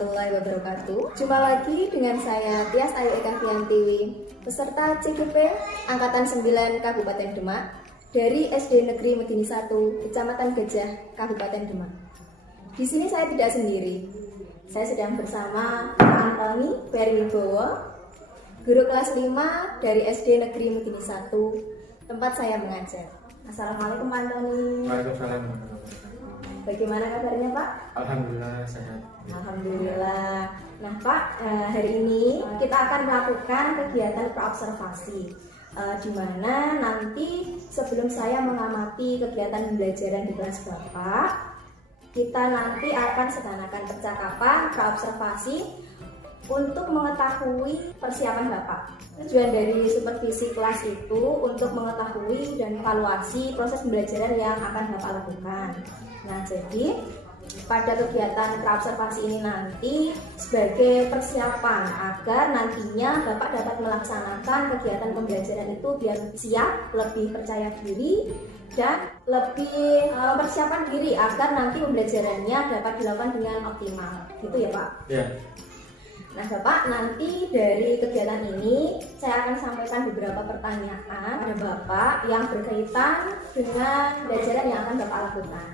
warahmatullahi wabarakatuh. Jumpa lagi dengan saya Tias Ayu Eka Fiantiwi, peserta CGP Angkatan 9 Kabupaten Demak dari SD Negeri Medini 1, Kecamatan Gajah, Kabupaten Demak. Di sini saya tidak sendiri. Saya sedang bersama Pak Antoni Periwibowo, guru kelas 5 dari SD Negeri Medini 1, tempat saya mengajar. Assalamualaikum Pak Antoni. Waalaikumsalam. Bagaimana kabarnya Pak? Alhamdulillah sehat. Alhamdulillah. Nah Pak, hari ini kita akan melakukan kegiatan praobservasi, di mana nanti sebelum saya mengamati kegiatan pembelajaran di kelas Bapak, kita nanti akan sedankan percakapan praobservasi untuk mengetahui persiapan Bapak. Tujuan dari supervisi kelas itu untuk mengetahui dan evaluasi proses pembelajaran yang akan Bapak lakukan. Nah, jadi pada kegiatan praobservasi ini nanti sebagai persiapan agar nantinya Bapak dapat melaksanakan kegiatan pembelajaran itu biar siap, lebih percaya diri, dan lebih mempersiapkan diri agar nanti pembelajarannya dapat dilakukan dengan optimal. Gitu ya Pak? Ya. Nah Bapak, nanti dari kegiatan ini saya akan sampaikan beberapa pertanyaan pada Bapak yang berkaitan dengan pembelajaran yang akan Bapak lakukan.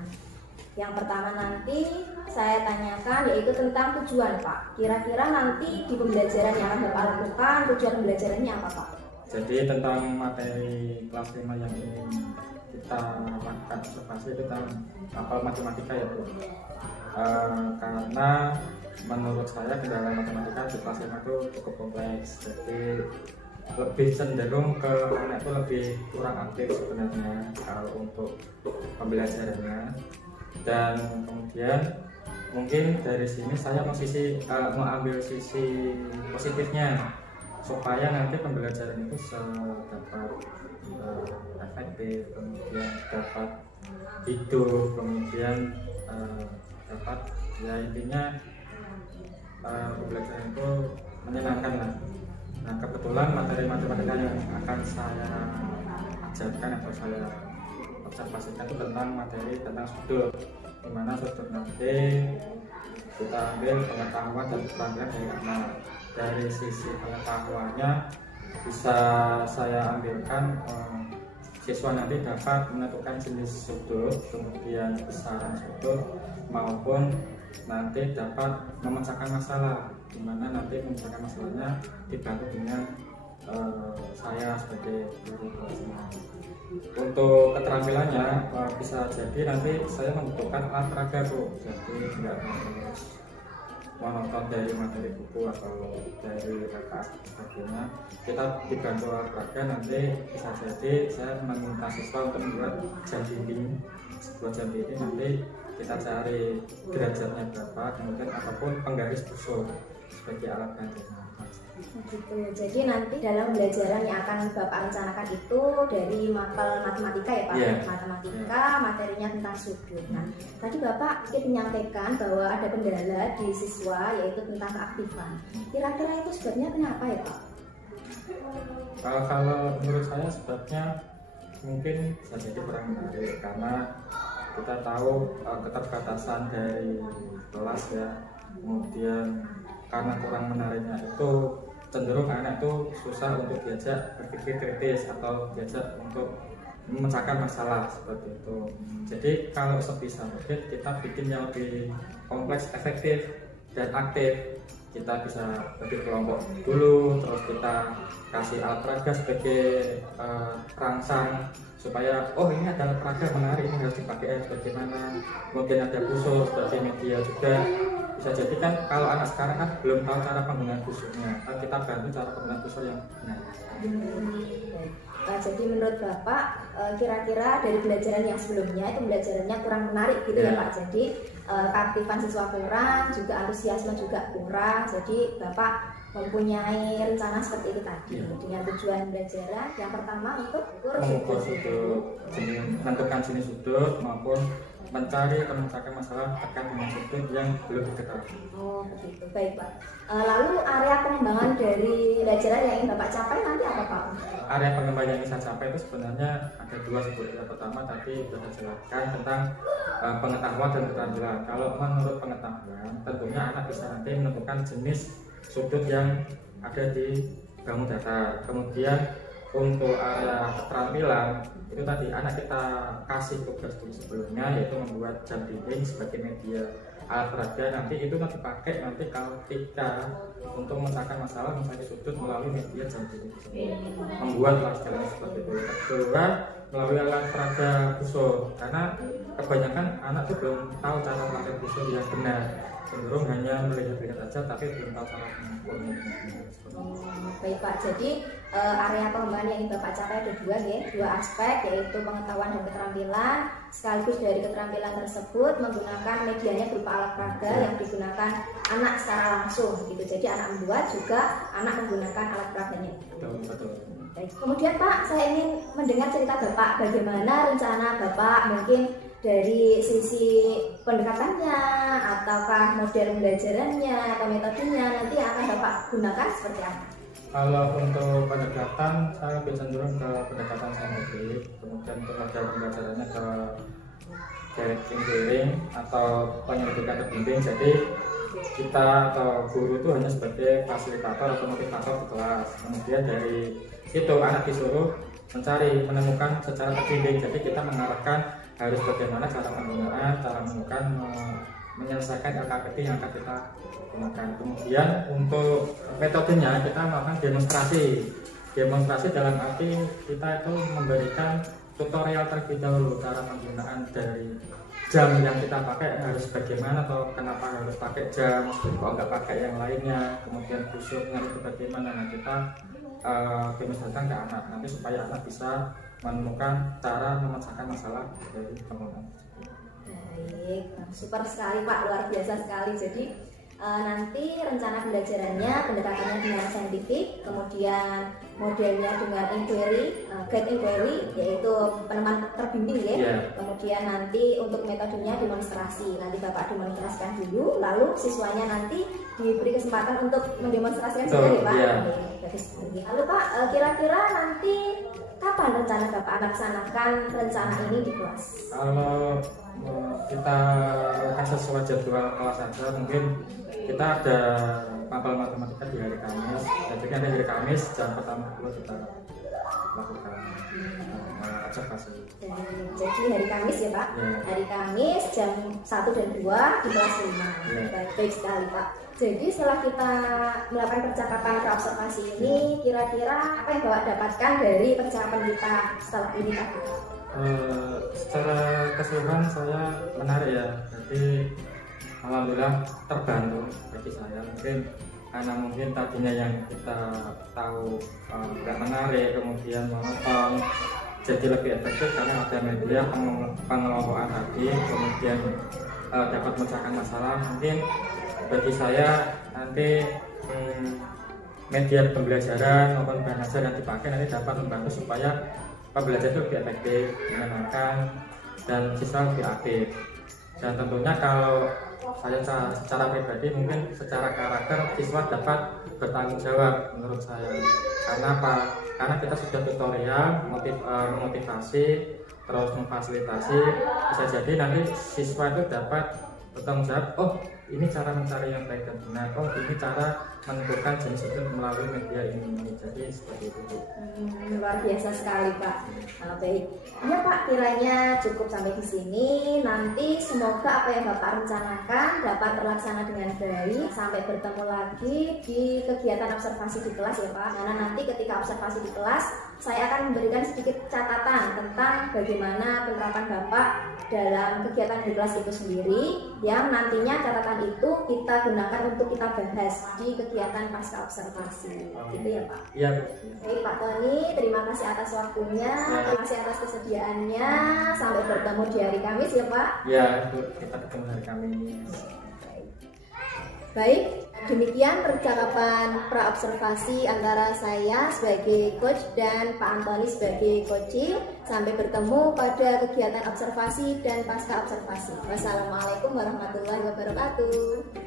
Yang pertama nanti saya tanyakan yaitu tentang tujuan Pak. Kira-kira nanti di pembelajaran yang akan Bapak lakukan, tujuan pembelajarannya apa Pak? Jadi tentang materi kelas 5 yang ingin kita lakukan observasi itu tentang hafal matematika ya Bu. Karena menurut saya kendala matematika di kelas 5 itu cukup kompleks. Jadi lebih cenderung ke anak itu lebih kurang aktif sebenarnya kalau untuk pembelajarannya. Dan kemudian mungkin dari sini saya mau ambil sisi positifnya supaya nanti pembelajaran itu dapat efektif, kemudian dapat hidup, kemudian dapat ya intinya pembelajaran itu menyenangkan lah. Nah kebetulan materi matematika yang akan saya ajarkan atau saya observasikan itu tentang materi tentang sudut, dimana sudut nanti kita ambil pengetahuan dan keterampilan dari anak. Dari sisi pengetahuannya bisa saya ambilkan siswa nanti dapat menentukan jenis sudut, kemudian besaran sudut, maupun nanti dapat memecahkan masalah, dimana nanti memecahkan masalahnya dibantu dengan saya sebagai guru kelasnya. Untuk keterampilannya bisa jadi nanti saya membutuhkan alat peraga Bu, jadi tidak harus monoton dari materi buku atau dari RKS sebagainya. Kita dibantu alat peraga, nanti bisa jadi saya meminta siswa untuk membuat jam dinding. Sebuah jam dinding nanti kita cari derajatnya berapa, kemudian ataupun penggaris busur sebagai alat bantunya. Gitu. Jadi nanti dalam pembelajaran yang akan Bapak rencanakan itu dari mapel matematika ya Pak? Yeah. Matematika, materinya tentang sudut. Nah, tadi Bapak sedikit menyampaikan bahwa ada kendala di siswa yaitu tentang keaktifan. Kira-kira itu sebabnya kenapa ya Pak? Kalau menurut saya sebabnya mungkin bisa jadi kurang menarik, karena kita tahu keterbatasan dari kelas ya, kemudian karena kurang menariknya itu cenderung anak itu susah untuk diajak berpikir kritis atau diajak untuk memecahkan masalah seperti itu. Jadi kalau sebisa mungkin kita bikin yang lebih kompleks, efektif dan aktif. Kita bisa bagi kelompok dulu, terus kita kasih alat peraga sebagai perangsang supaya oh ini ada peraga menarik, ini harus dipakai bagaimana. Kemudian ada busur sebagai media juga. Bisa jadi kan kalau anak sekarang kan belum tahu cara penggunaan busurnya, kan kita bantu cara penggunaan busur yang benar. Nah, jadi menurut Bapak kira-kira dari pembelajaran yang sebelumnya itu pembelajarannya kurang menarik gitu ya Pak. Jadi keaktifan siswa kurang, juga antusiasme juga kurang. Jadi Bapak mempunyai rencana seperti itu tadi dengan tujuan pembelajaran yang pertama untuk mengukur sudut, menentukan jenis sudut maupun mencari memecahkan masalah terkait dengan sudut yang belum diketahui. Oh begitu, baik Pak. Lalu area pengembangan dari pembelajaran yang ingin Bapak capai nanti apa Pak? Area pengembangan yang bisa capai itu sebenarnya ada dua seperti yang pertama tadi sudah jelaskan tentang pengetahuan dan keterampilan. Kalau menurut pengetahuan, tentunya anak bisa nanti menentukan jenis sudut yang ada di bangun datar. Kemudian untuk area keterampilan itu tadi anak kita kasih tugas dulu sebelumnya, yaitu membuat jam dinding sebagai media alat peraga. Nanti itu nanti pakai nanti kalau ketika untuk memecahkan masalah mencari sudut melalui media jam dinding membuat segala seperti itu. Kedua, melalui alat peraga busur, karena kebanyakan anak itu belum tahu cara pakai busur yang benar, cenderung hanya melihat-lihat aja tapi belum tahu cara mengukurnya. Baik Pak, jadi area pengembangan yang Bapak capai ada dua aspek, yaitu pengetahuan dan keterampilan. Sekaligus dari keterampilan tersebut menggunakan medianya berupa alat peraga yang digunakan anak secara langsung gitu. Jadi anak membuat juga anak menggunakan alat peraganya. Betul. Baik. Kemudian Pak, saya ingin mendengar cerita Bapak, bagaimana rencana Bapak mungkin dari sisi pendekatannya, ataukah model pembelajarannya atau metodenya nanti akan Bapak gunakan seperti apa? Kalau untuk pendekatan, saya lebih cenderung ke pendekatan saintifik. Kemudian untuk model pembelajarannya ke directing hearing atau penyelidikan terbimbing. Jadi kita atau guru itu hanya sebagai fasilitator atau motivator di kelas. Kemudian dari situ anak disuruh menemukan secara terbimbing. Jadi kita mengarahkan harus bagaimana cara penggunaan, cara menemukan, menyelesaikan LKPD yang akan kita gunakan. Kemudian untuk metodenya kita melakukan demonstrasi dalam arti kita itu memberikan tutorial terlebih dahulu cara penggunaan dari jam yang kita pakai harus bagaimana atau kenapa harus pakai jam, kalau nggak pakai yang lainnya, kemudian busuknya itu bagaimana. Nah kita demonstrasikan ke anak nanti supaya anak bisa menemukan cara memecahkan masalah dari penggunaan. Baik, super sekali Pak, luar biasa sekali. Jadi nanti rencana pembelajarannya pendekatannya dengan saintifik, kemudian modelnya dengan inquiry, guide inquiry, yaitu peneman terbimbing ya. Yeah. Kemudian nanti untuk metodenya demonstrasi, nanti Bapak demonstrasikan dulu, lalu siswanya nanti diberi kesempatan untuk mendemonstrasikan sendiri Pak. Yeah. Bagus sekali. Lalu Pak, kira-kira nanti kapan rencana Bapak melaksanakan rencana ini di kelas? Kalau kita sesuai jadwal kelas saja, mungkin kita ada mapel matematika di hari Kamis. Jadi nanti hari Kamis jam pertama dulu kita lakukan observasi. Jadi hari Kamis ya Pak? Ya. Hari Kamis jam 1 dan 2 di kelas 5. Ya. Baik sekali Pak. Jadi setelah kita melakukan percakapan observasi ini, kira-kira apa yang Bapak dapatkan dari percakapan kita setelah ini Pak? Secara keseluruhan saya menarik ya. Jadi alhamdulillah terbantu bagi saya. Mungkin tadinya yang kita tahu nggak menarik, kemudian monoton, jadi lebih efektif karena ada media pengelompokan tadi, kemudian dapat memecahkan masalah. Mungkin bagi saya nanti media pembelajaran maupun bahan ajar yang dipakai nanti dapat membantu supaya pembelajaran itu lebih efektif, menyenangkan, dan siswa lebih aktif. Dan tentunya kalau saya secara pribadi mungkin secara karakter siswa dapat bertanggung jawab menurut saya. Karena apa? Karena kita sudah tutorial, motivasi, terus memfasilitasi, bisa jadi nanti siswa itu dapat bertanggung jawab, oh ini cara mencari yang baik dan benar, oh ini cara menentukan jenis itu melalui media ini. Jadi seperti itu. Luar biasa sekali Pak. Baik, ya Pak, kiranya cukup sampai di sini. Nanti semoga apa yang Bapak rencanakan dapat terlaksana dengan baik. Sampai bertemu lagi di kegiatan observasi di kelas ya Pak. Karena nanti ketika observasi di kelas, saya akan memberikan sedikit catatan tentang bagaimana penerapan Bapak dalam kegiatan di kelas itu sendiri, yang nantinya catatan itu kita gunakan untuk kita bahas di kegiatan pasca observasi. Gitu ya Pak? Iya. Baik Pak Tony, terima kasih atas waktunya, terima kasih atas kesediaannya. Sampai bertemu di hari Kamis ya Pak. Ya, kita ketemu hari Kamis. Baik, Demikian percakapan pra-observasi antara saya sebagai coach dan Pak Antoni sebagai coaching. Sampai bertemu pada kegiatan observasi dan pasca observasi. Wassalamualaikum warahmatullahi wabarakatuh.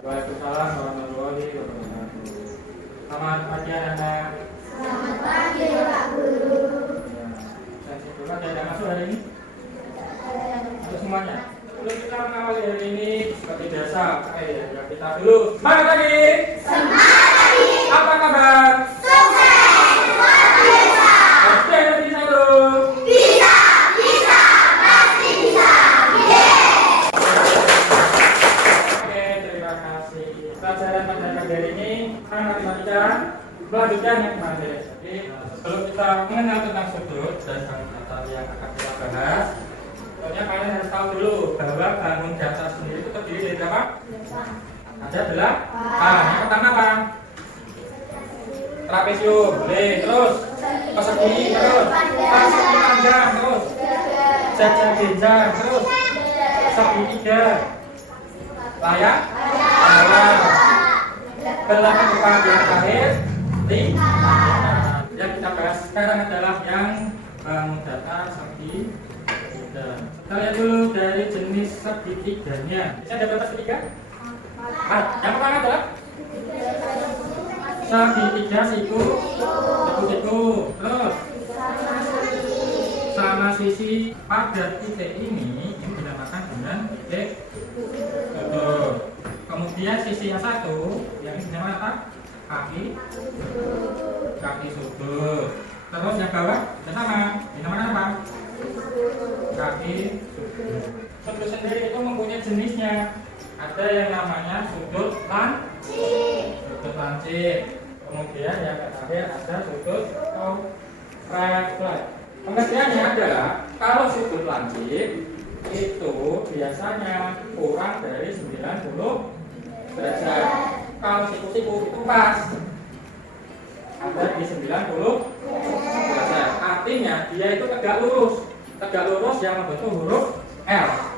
Waalaikumsalam warahmatullahi wabarakatuh. Selamat pagi anak-anak. Selamat pagi Pak Guru. Sesi dulu ada yang masuk hari ini? Untuk semuanya. Sebelum kita mengawali hari ini seperti biasa, ya kita dulu. Semangat pagi. Semangat pagi. Apa kabar? Sukses luar biasa. Oke, bisa dulu. Bisa, pasti bisa. Oke, terima kasih. Pelajaran pada pagi hari ini matematika melanjutkan yang kemarin. Jadi sebelum kita mengenal tentang sudut dan kata yang akan kita bahas, pokoknya kalian harus tahu dulu bahwa bangun dasar sendiri itu terdiri dari berapa? Ada 8. Yang pertama apa? Trapesium, boleh. Terus persegi, terus persegi panjang, terus jajar genjang, terus segitiga, layak, belakang depan yang terakhir, yang kita bahas sekarang adalah yang bangun datar segitiga. Kita lihat dulu dari jenis segitiganya. Bisa ada berapa segitiga? Yang pertama adalah segitiga siku, terus sama sisi pada titik ini dinamakan dengan titik sudut. Kemudian sisi yang satu yang ini dinamakan apa? Kaki sudut. Terus yang bawah sama dinamakan apa? Kaki sudut. Sudut sendiri itu mempunyai jenisnya. Ada yang namanya sudut lancip. Kemudian yang terakhir ada sudut refleks. Pengertiannya adalah kalau sudut lancip itu biasanya kurang dari 90 derajat. Kalau siku-siku itu pas ada di 90 derajat. Artinya dia itu tegak lurus yang membentuk huruf L.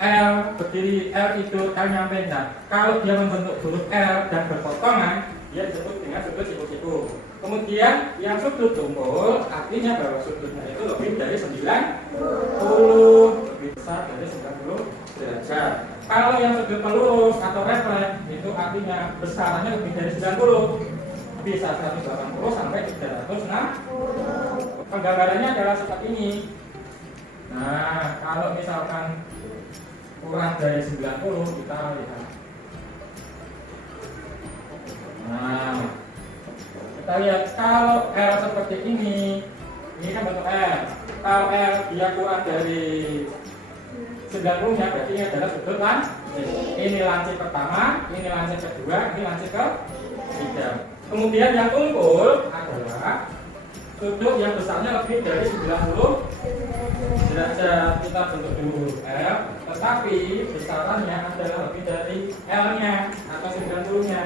L berdiri, L itu L nyampe. Nah, kalau dia membentuk huruf L dan berpotongan, dia disebut dengan sudut siku-siku. Kemudian yang sudut tumpul artinya bahwa sudutnya itu lebih dari 90, lebih besar dari 90 derajat. Kalau yang sudut pelurus atau refleks itu artinya besarannya lebih dari 90, bisa 180 sampai 360. Penggambarannya adalah seperti ini. Nah, kalau misalkan kurang dari 90 kita lihat. Nah, kita lihat kalau L seperti ini kan bentuk L. Kalau L dia kurang dari 90-nya berarti ini adalah sudut lancip. Ini lancip pertama, ini lancip kedua, ini lancip ketiga. Kemudian yang tumpul adalah sudut yang besarnya lebih dari 90 derajat. Kita bentuk dulu L, tetapi besarannya adalah lebih dari L-nya atau 90-nya.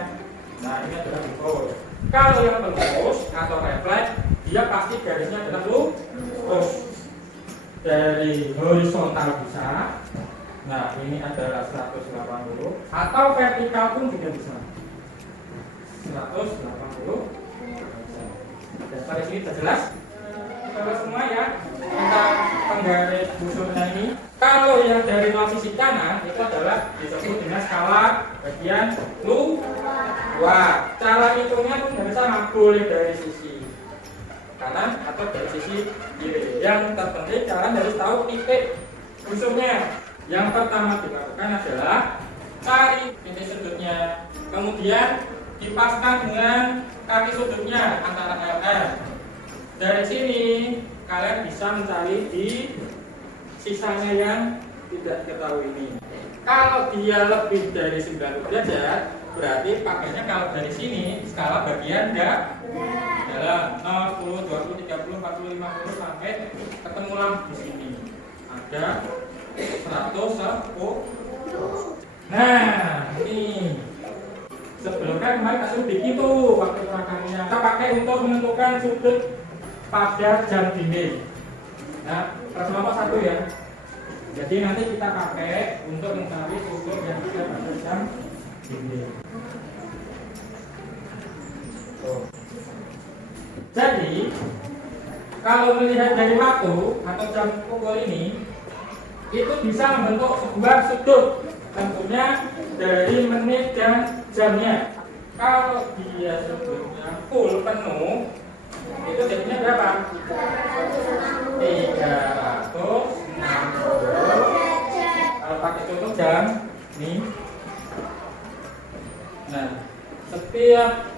Nah, ini adalah tumpul. Kalau yang pelurus atau refleks, dia pasti garisnya adalah lurus dari horizontal bisa. Nah, ini adalah 180 atau vertikal pun juga bisa. 180. Dari sini sudah jelas? Kalau semua ya, kita penggaris busurnya ini. Kalau yang dari nol sisi kanan itu adalah disebut dengan skala bagian luar. Cara hitungnya pun bisa boleh dari sisi kanan atau dari sisi kiri. Yang terpenting kalian harus tahu titik busurnya. Yang pertama dilakukan adalah cari titik sudutnya, kemudian dipasang dengan kaki sudutnya antara LL. Dari sini kalian bisa mencari di sisanya yang tidak diketahui ini. Kalau dia lebih dari 90 derajat, berarti pakainya kalau dari sini skala bagian dalam 0, 10, 20, 30, 40, 50 sampai ketemulah di sini ada 110. Nah, ini sebelum kan kemarin kita sudah bikin tuh pakai perakarnya. Kita pakai untuk menentukan sudut pada jam dinding. Nah, per kelompok 1 ya. Jadi nanti kita pakai untuk mencari sudut yang ada pada jam dinding. Jadi kalau melihat dari waktu atau jam pukul ini, itu bisa membentuk sebuah sudut, tentunya dari menit dan jamnya. Kalau dia sudutnya full penuh, itu jadinya berapa? 360. Kalau pakai contoh jam nih, nah setiap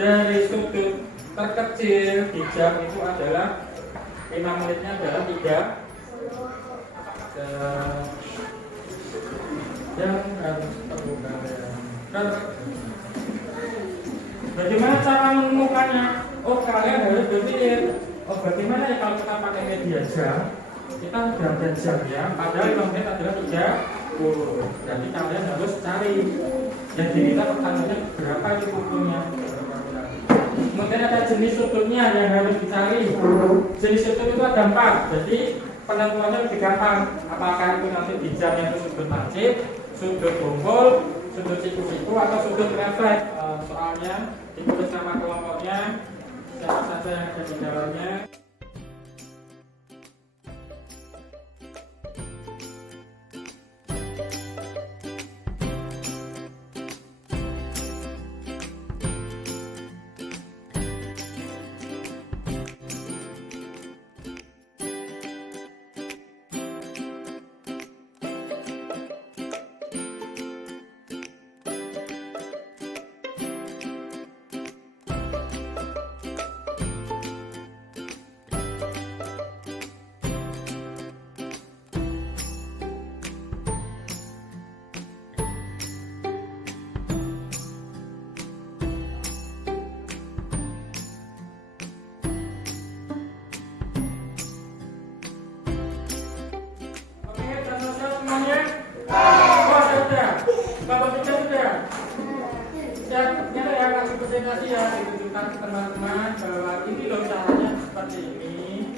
dari sudut terkecil di jam itu adalah 5 menitnya adalah 3 yang harus terbuka. Bagaimana cara menemukannya? Oh, kalian harus berpikir, oh bagaimana ya kalau kita pakai media jam, kita berapa jam ya, padahal 5 menit adalah 30. Jadi kalian harus cari. Jadi kita pertanyaannya berapa itu pukulnya. Kemudian ada jenis sudutnya yang harus dicari. Jenis sudut itu ada 4. Jadi penentuannya lebih gampang. Apakah itu nanti di jamnya itu sudut lancip, sudut kumpul, sudut siku-siku atau sudut refleks. Soalnya ditulis nama kelompoknya, siapa saja yang ada di dalamnya. Siapnya ya kasih presentasi ya, ditunjukkan ke teman-teman bahwa ini loh caranya seperti ini,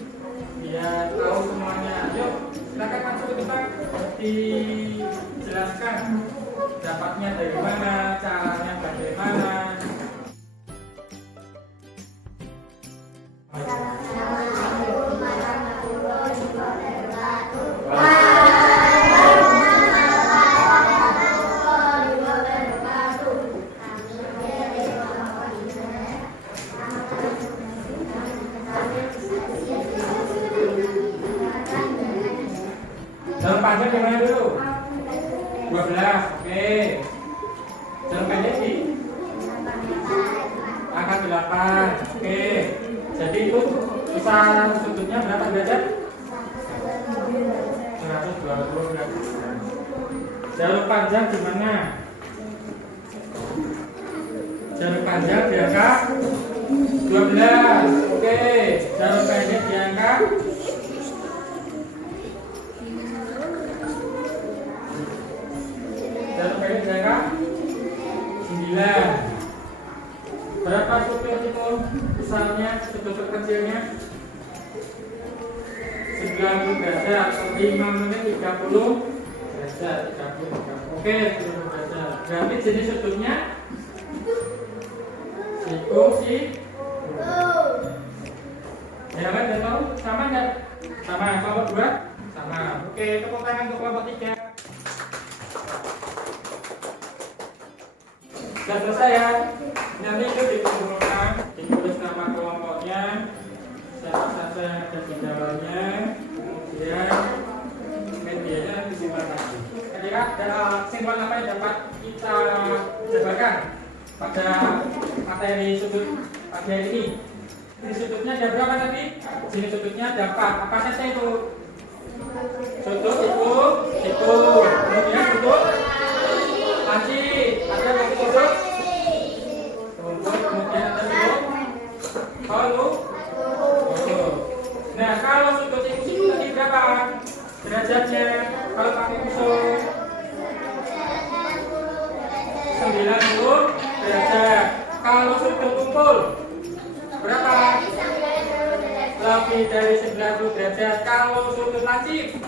biar tahu semuanya. Yuk silakan masuk ke tempat, dijelaskan dapatnya dari mana, caranya bagaimana. Jalan panjang gimana dulu? 12, oke. Jalan pendek di angka 8, oke. Jadi itu besar sudutnya berapa derajat? 120 derajat. Jalur panjang di mana? Jalur panjang di angka 12, oke. Jalur pendek di angka jaga 9. Berapa sudut itu besarnya, sudut terkecilnya? 90 derajat. 5 menit 30 derajat. 30. Oke, 30 derajat. Berarti jenis sudutnya siku. Ya kan, udah tahu? Sama nggak? Sama. Kelompok 2? Sama. Oke, tepuk tangan untuk kelompok 3. Sudah selesai ya. Nanti itu dikumpulkan, ditulis nama kelompoknya, siapa saja yang ada di dalamnya, kemudian medianya disimpan lagi. Kira-kira kesimpulan apa yang dapat kita jabarkan pada materi sudut pada ini? Di sudutnya ada berapa tadi? Sini sudutnya ada 4. Apa saja itu? Sudut itu, kemudian sudut lancip, ada sudut derajatnya kalau pakai pisau 90 derajat. Kalau sudut kumpul berapa? Lebih dari 90 derajat. Kalau sudut lancip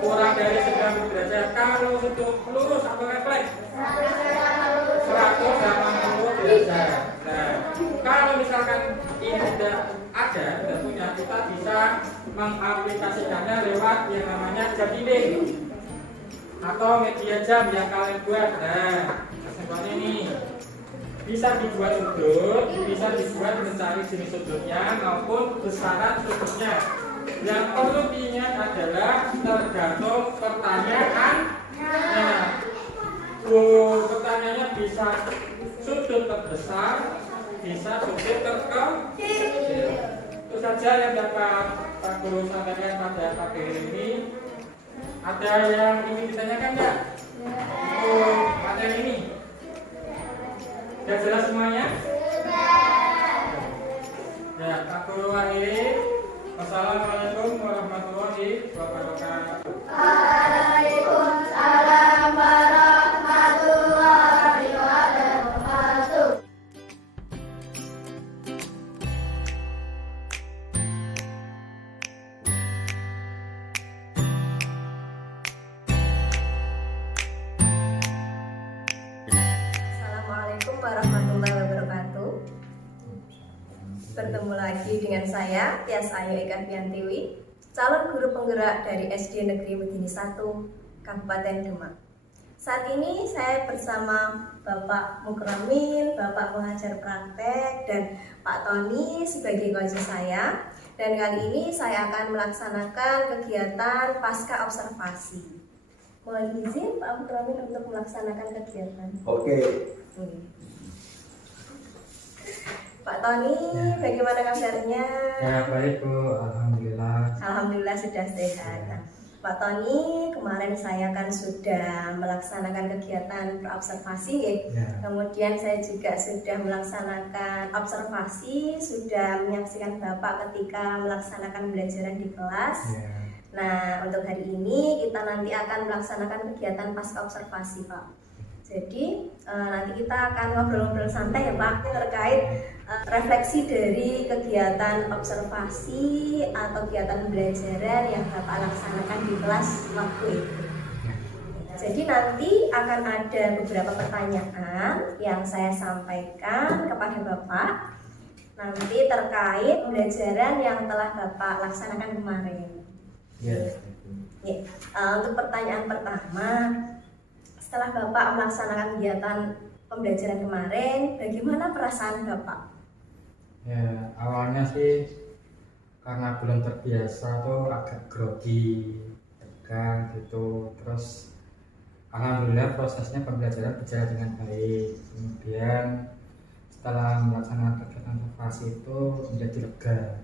kurang dari 90 derajat. Kalau sudut lurus atau refleks 180 derajat. Nah, kalau misalkan ini tidak ada, tentunya kita bisa mengaplikasikannya lewat yang namanya jam dinding atau media jam yang kalian buat. Nah, contohnya ini bisa dibuat sudut, bisa dibuat mencari jenis sudutnya maupun besaran sudutnya. Yang perlu diingat adalah tergantung pertanyaan. Nah, pertanyaannya bisa sudut terbesar, bisa sudut terkecil. Itu saja yang dapat Pak Guru sampaikan pada pagi ini. Ada yang ingin ditanyakan nggak? Untuk materi ini? Sudah jelas semuanya? Ya, Pak Guru akhiri. Wassalamualaikum warahmatullahi wabarakatuh. Waalaikumsalam warahmatullahi wabarakatuh. Assalamualaikum warahmatullahi wabarakatuh. Bertemu lagi dengan saya, Tias Ayu Eka Fiantiwi, calon guru penggerak dari SD Negeri Medini 1, Kabupaten Demak. Saat ini saya bersama Bapak Mukramin, Bapak pengajar praktek, dan Pak Tony sebagai coach saya. Dan kali ini saya akan melaksanakan kegiatan pasca observasi. Mohon izin Pak Mukramin untuk melaksanakan kegiatan. Oke. Pak Tony, bagaimana kabarnya? Ya, baik Bu, alhamdulillah. Alhamdulillah sudah sehat. Nah, Pak Tony, kemarin saya kan sudah melaksanakan kegiatan observasi, Ya. kemudian saya juga sudah melaksanakan observasi, sudah menyaksikan Bapak ketika melaksanakan pembelajaran di kelas. Ya. Nah, untuk hari ini kita nanti akan melaksanakan kegiatan pasca observasi, Pak. Jadi nanti kita akan ngobrol-ngobrol santai ya Pak terkait refleksi dari kegiatan observasi atau kegiatan pembelajaran yang Bapak laksanakan di kelas waktu itu. Jadi nanti akan ada beberapa pertanyaan yang saya sampaikan kepada Bapak nanti terkait pembelajaran yang telah Bapak laksanakan kemarin. Ya. Ya, untuk pertanyaan pertama, setelah Bapak melaksanakan kegiatan pembelajaran kemarin, bagaimana perasaan Bapak? Ya, awalnya sih karena belum terbiasa tuh agak grogi, tegang gitu. Terus alhamdulillah prosesnya pembelajaran berjalan dengan baik. Kemudian setelah melaksanakan kegiatan observasi itu menjadi lega.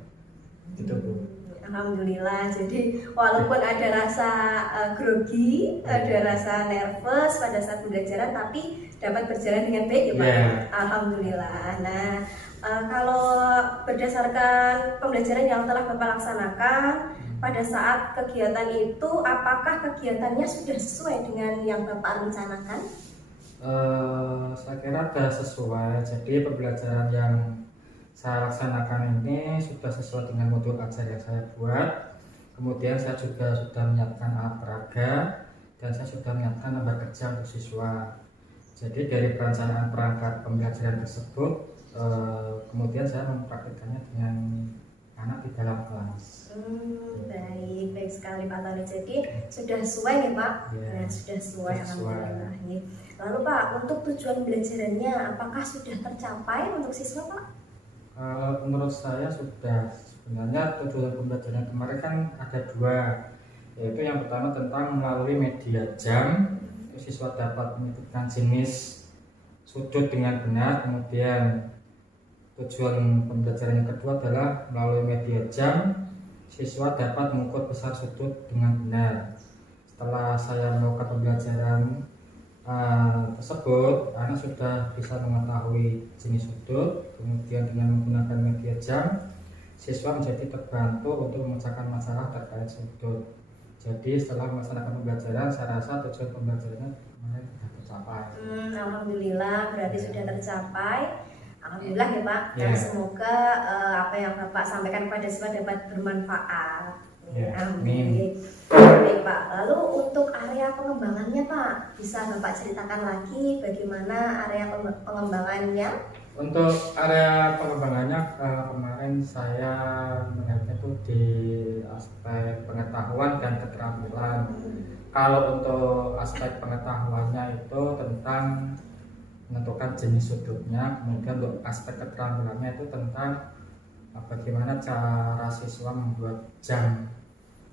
Gitu Bu. Alhamdulillah, jadi walaupun ada rasa grogi, ada rasa nervous pada saat pembelajaran, tapi dapat berjalan dengan baik ya Pak? Yeah. Alhamdulillah. Nah, kalau berdasarkan pembelajaran yang telah Bapak laksanakan, pada saat kegiatan itu, apakah kegiatannya sudah sesuai dengan yang Bapak rencanakan? Saya kira sudah sesuai. Jadi pembelajaran yang saya laksanakan ini sudah sesuai dengan modul ajar yang saya buat. Kemudian saya juga sudah menyiapkan alat peraga dan saya sudah menyiapkan lembar kerja untuk siswa. Jadi dari perencanaan perangkat pembelajaran tersebut, kemudian saya mempraktikkannya dengan anak di dalam kelas. Baik sekali Pak Tony. Jadi sudah sesuai ya Pak? Ya, Nah, sudah sesuai, sesuai. alhamdulillah. Ya. Lalu Pak, untuk tujuan belajarannya, apakah sudah tercapai untuk siswa Pak? Kalau menurut saya sudah. Sebenarnya tujuan pembelajaran kemarin kan ada dua, yaitu yang pertama tentang melalui media jam, siswa dapat menyebutkan jenis sudut dengan benar. Kemudian tujuan pembelajaran yang kedua adalah melalui media jam, siswa dapat mengukur besar sudut dengan benar. Setelah saya melakukan pembelajaran tersebut, anak sudah bisa mengetahui jenis sudut. Kemudian dengan menggunakan media jam, siswa menjadi terbantu untuk memecahkan masalah terkait sudut. Jadi setelah melaksanakan pembelajaran, saya rasa tujuan pembelajarannya kemarin sudah tercapai. Alhamdulillah, berarti sudah tercapai. Alhamdulillah ya Pak. Dan Ya. semoga apa yang Bapak sampaikan kepada siswa dapat bermanfaat. Ya, Amin. Baik Pak. Lalu untuk area pengembangannya Pak, bisa Bapak ceritakan lagi bagaimana area pengembangannya? Untuk area pengembangannya kemarin saya melihatnya itu di aspek pengetahuan dan keterampilan. Kalau untuk aspek pengetahuannya itu tentang menentukan jenis sudutnya, kemudian untuk aspek keterampilannya itu tentang bagaimana cara siswa membuat jam,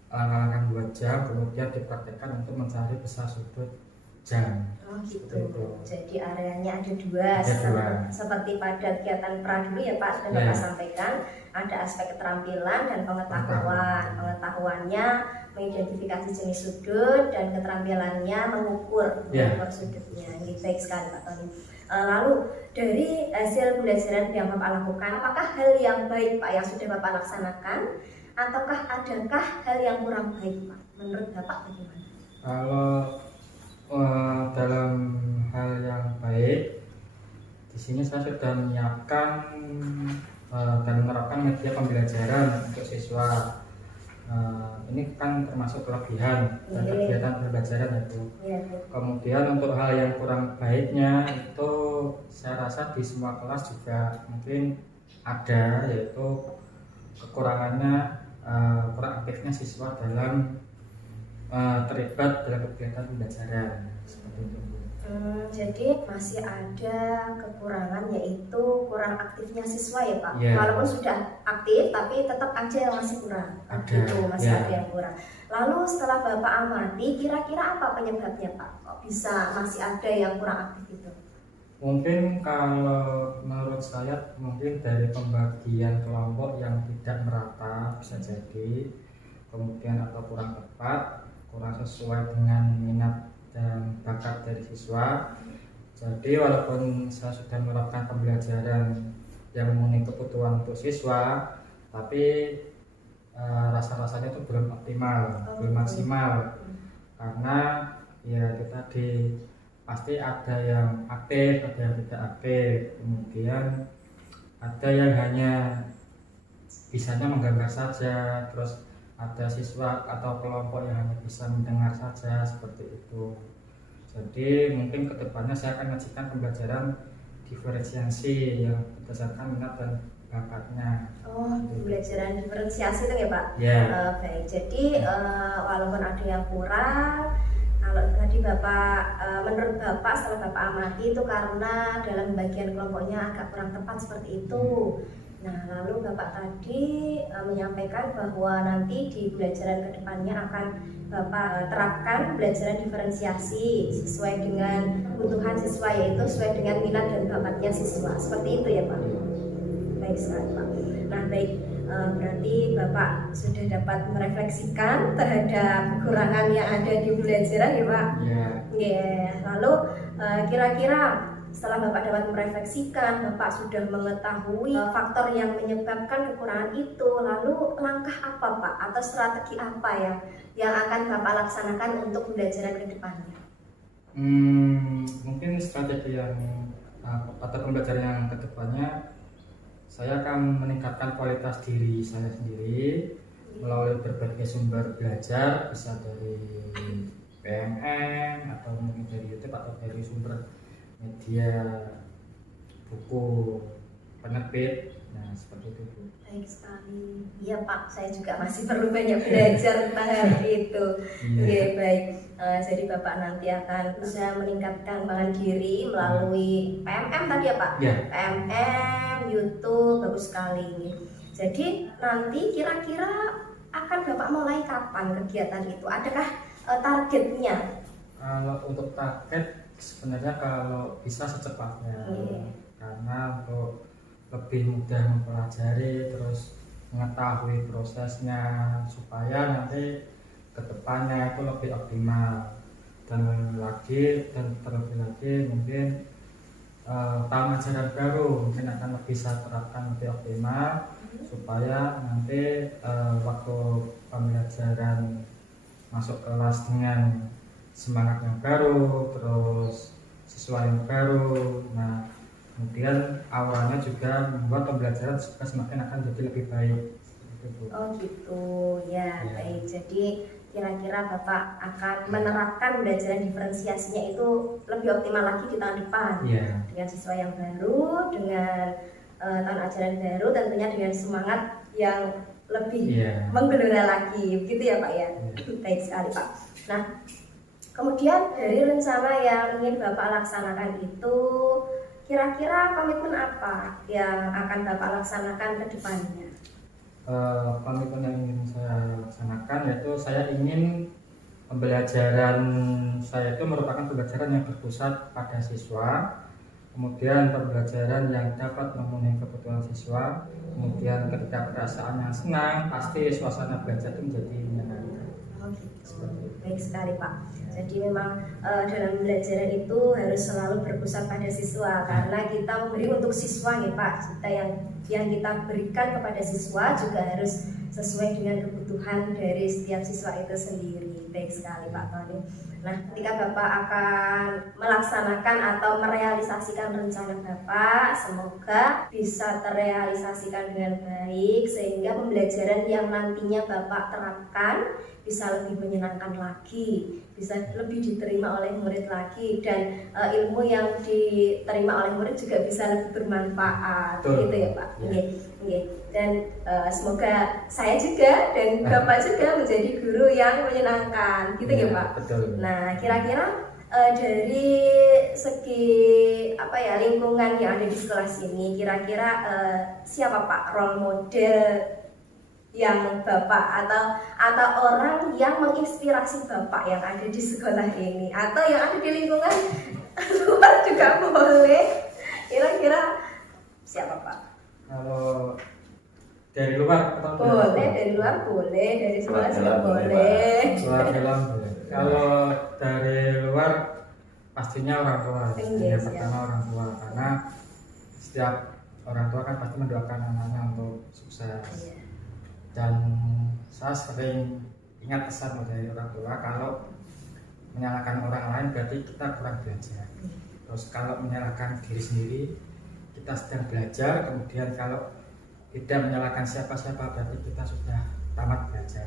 langkah-langkah buat jam, kemudian dipraktekkan untuk mencari besar sudut jam. Oh gitu. Seperti itu. Jadi areanya ada dua, Ada dua. seperti pada kegiatan pra dulu ya Pak sudah Ya. Bapak sampaikan, ada aspek keterampilan dan pengetahuan. Pengetahuannya mengidentifikasi jenis sudut dan keterampilannya mengukur Ya. sudutnya. Ini baik sekali Pak Tony. Lalu dari hasil pembelajaran yang Bapak lakukan, apakah hal yang baik Pak yang sudah Bapak laksanakan, ataukah adakah hal yang kurang baik Pak? Menurut Bapak bagaimana? Kalau dalam hal yang baik, di sini saya sudah menyiapkan dan menerapkan media pembelajaran untuk siswa. Ini kan termasuk kelebihan dan kegiatan pembelajaran itu. Ya, Kemudian untuk hal yang kurang baiknya itu saya rasa di semua kelas juga mungkin ada, yaitu kekurangannya kurang aktifnya siswa dalam terlibat dalam kegiatan pembelajaran seperti itu. Jadi masih ada kekurangan yaitu kurang aktifnya siswa ya Pak. Ya. Walaupun sudah aktif tapi tetap aja yang masih kurang. Ada, Gitu, masih ya. ada yang kurang. Lalu setelah Bapak amati, kira-kira apa penyebabnya Pak? Kok bisa masih ada yang kurang aktif itu? Mungkin kalau menurut saya mungkin dari pembagian kelompok yang tidak merata bisa jadi, kemudian atau kurang tepat, kurang sesuai dengan minat dan bakat dari siswa. Jadi walaupun saya sudah menerapkan pembelajaran yang memenuhi kebutuhan untuk siswa, tapi rasa-rasanya itu belum optimal, belum maksimal, karena ya itu tadi pasti ada yang aktif, ada yang tidak aktif, kemudian ada yang hanya bisanya menggambar saja, terus ada siswa atau kelompok yang hanya bisa mendengar saja, seperti itu. Jadi mungkin kedepannya saya akan mengajarkan pembelajaran diferensiasi yang berdasarkan minat dan bakatnya. Oh, pembelajaran diferensiasi itu ya Pak? Ya. Baik, jadi walaupun ada yang kurang, kalau tadi Bapak, menurut Bapak setelah Bapak amati itu karena dalam bagian kelompoknya agak kurang tepat seperti itu. Nah, lalu Bapak tadi menyampaikan bahwa nanti di pembelajaran kedepannya akan Bapak terapkan pembelajaran diferensiasi sesuai dengan kebutuhan siswa, yaitu sesuai dengan minat dan bakatnya siswa. Seperti itu ya Pak? Baik sekali Pak. Nah baik, berarti Bapak sudah dapat merefleksikan terhadap kekurangan yang ada di pembelajaran ya Pak? Ya. Yeah. Lalu kira-kira setelah Bapak dapat merefleksikan, Bapak sudah mengetahui faktor yang menyebabkan kekurangan itu, lalu langkah apa Pak atau strategi apa yang akan Bapak laksanakan untuk pembelajaran ke depannya? Mungkin strategi yang atau pembelajaran yang kedepannya, saya akan meningkatkan kualitas diri saya sendiri melalui berbagai sumber belajar, bisa dari PMN atau mungkin dari YouTube atau dari sumber media buku penerbit. Nah seperti itu Bu. Baik sekali. Iya Pak, saya juga masih perlu banyak belajar tentang hal itu. Iya baik. Jadi Bapak nanti akan bisa meningkatkan pengembangan diri melalui PMM tadi ya Pak? Ya. PMM, YouTube, bagus sekali. Jadi nanti kira-kira akan Bapak mulai kapan kegiatan itu? Adakah targetnya? Kalau untuk target sebenarnya kalau bisa secepatnya, karena untuk lebih mudah mempelajari terus mengetahui prosesnya supaya nanti kedepannya itu lebih optimal, dan terlebih lagi mungkin tahun ajaran baru mungkin akan lebih saya terapkan lebih optimal supaya nanti waktu pembelajaran masuk kelas dengan semangat yang baru, terus siswa yang baru. Nah, kemudian awalnya juga membuat pembelajaran juga semakin akan jadi lebih baik. Oh gitu ya, Ya. baik. Jadi kira-kira Bapak akan menerapkan pembelajaran diferensiasinya itu lebih optimal lagi di tahun depan Iya. dengan siswa yang baru, dengan tahun ajaran baru, tentunya dengan semangat yang lebih Iya. menggelora lagi, begitu ya Pak ya. Iya. Baik sekali Pak. Nah, kemudian dari rencana yang ingin Bapak laksanakan itu, kira-kira komitmen apa yang akan Bapak laksanakan ke depannya? Komitmen yang ingin saya laksanakan yaitu saya ingin pembelajaran saya itu merupakan pembelajaran yang berpusat pada siswa, kemudian pembelajaran yang dapat memenuhi kebutuhan siswa, kemudian ketika perasaan yang senang pasti suasana belajar itu menjadi menyenangkan. Oh gitu. Baik sekali Pak. Jadi memang dalam pembelajaran itu harus selalu berpusat pada siswa karena kita memberi untuk siswa nih Pak. Kita yang kita berikan kepada siswa juga harus sesuai dengan kebutuhan dari setiap siswa itu sendiri. Baik sekali Pak Tony. Nah, ketika Bapak akan melaksanakan atau merealisasikan rencana Bapak, semoga bisa terrealisasikan dengan baik sehingga pembelajaran yang nantinya Bapak terapkan bisa lebih menyenangkan lagi, bisa lebih diterima oleh murid lagi, dan ilmu yang diterima oleh murid juga bisa lebih bermanfaat. Betul. Gitu ya Pak. Ya. Oke, oke. Dan semoga saya juga dan Bapak juga menjadi guru yang menyenangkan, gitu ya Pak. Betul. Nah, kira-kira dari segi apa ya lingkungan yang ada di sekolah sini, kira-kira siapa Pak role model yang Bapak atau orang yang menginspirasi Bapak yang ada di sekolah ini atau yang ada di lingkungan luar juga boleh. Kira-kira siapa Pak? Kalau dari luar atau Boleh dari luar boleh, dari sekolah juga Luar boleh. luar dalam boleh. Kalau dari luar pastinya orang tua. Iya, Yang pertama orang tua karena setiap orang tua kan pasti mendoakan anaknya untuk sukses. Iya. Dan saya sering ingat pesan dari orang tua kalau menyalahkan orang lain berarti kita kurang belajar. Terus kalau menyalahkan diri sendiri kita sedang belajar, kemudian kalau tidak menyalahkan siapa-siapa berarti kita sudah tamat belajar.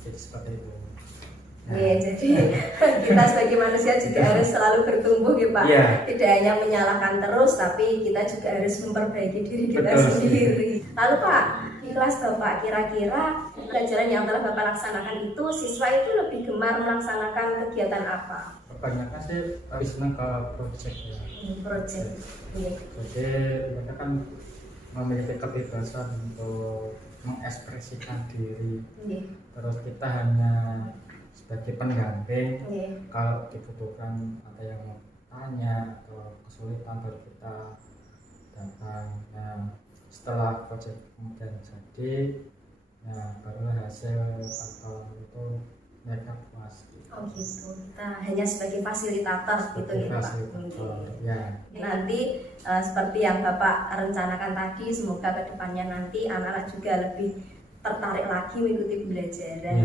Jadi seperti itu. Iya, jadi kita sebagai manusia juga harus selalu bertumbuh ya Pak. Iya. Tidak hanya menyalahkan terus, tapi kita juga harus memperbaiki diri kita Betul. sendiri. Lalu Pak, di kelas Bapak kira-kira pelajaran yang telah Bapak laksanakan itu siswa itu lebih gemar melaksanakan kegiatan apa? Kebanyakan sih lebih senang ke project ya. Project. Iya. Jadi mereka kan memiliki kebebasan untuk mengekspresikan diri. Iya. Terus kita hanya sebagai pendamping, Iya. kalau dibutuhkan ada yang mau tanya atau kesulitan baru kita datang. Nah, setelah proyek kemudian jadi, nah barulah hasil atau itu mereka puas. Oh gitu. Kita hanya sebagai fasilitator gitu ya Pak. Fasilitator, ya. Nanti seperti yang Bapak rencanakan tadi, semoga kedepannya nanti anak-anak juga lebih tertarik lagi mengikuti pembelajaran.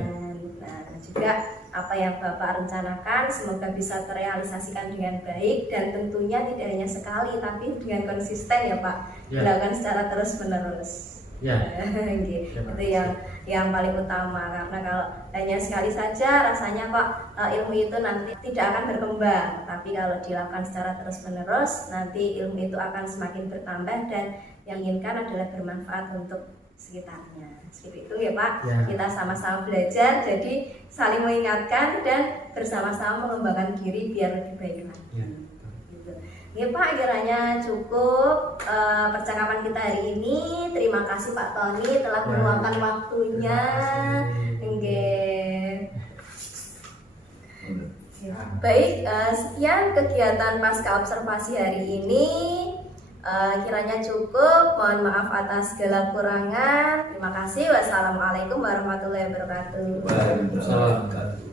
Nah, juga apa yang Bapak rencanakan semoga bisa terrealisasikan dengan baik dan tentunya tidak hanya sekali tapi dengan konsisten ya Pak, dilakukan secara terus-menerus. Ya. Gitu. Itu yang paling utama karena kalau hanya sekali saja rasanya kok ilmu itu nanti tidak akan berkembang, tapi kalau dilakukan secara terus-menerus nanti ilmu itu akan semakin bertambah dan yang inginkan adalah bermanfaat untuk sekitarnya. Seperti itu ya Pak. Ya. Kita sama-sama belajar, jadi saling mengingatkan dan bersama-sama mengembangkan diri biar lebih baik lagi. Ya. Gitu. Ya Pak, kiranya cukup percakapan kita hari ini. Terima kasih Pak Tony telah meluangkan waktunya. Nggih. Baik, sekian kegiatan pasca observasi hari ini. Kiranya cukup. Mohon maaf atas segala kurangan. Terima kasih. Wassalamualaikum warahmatullahi wabarakatuh. Waalaikumsalam.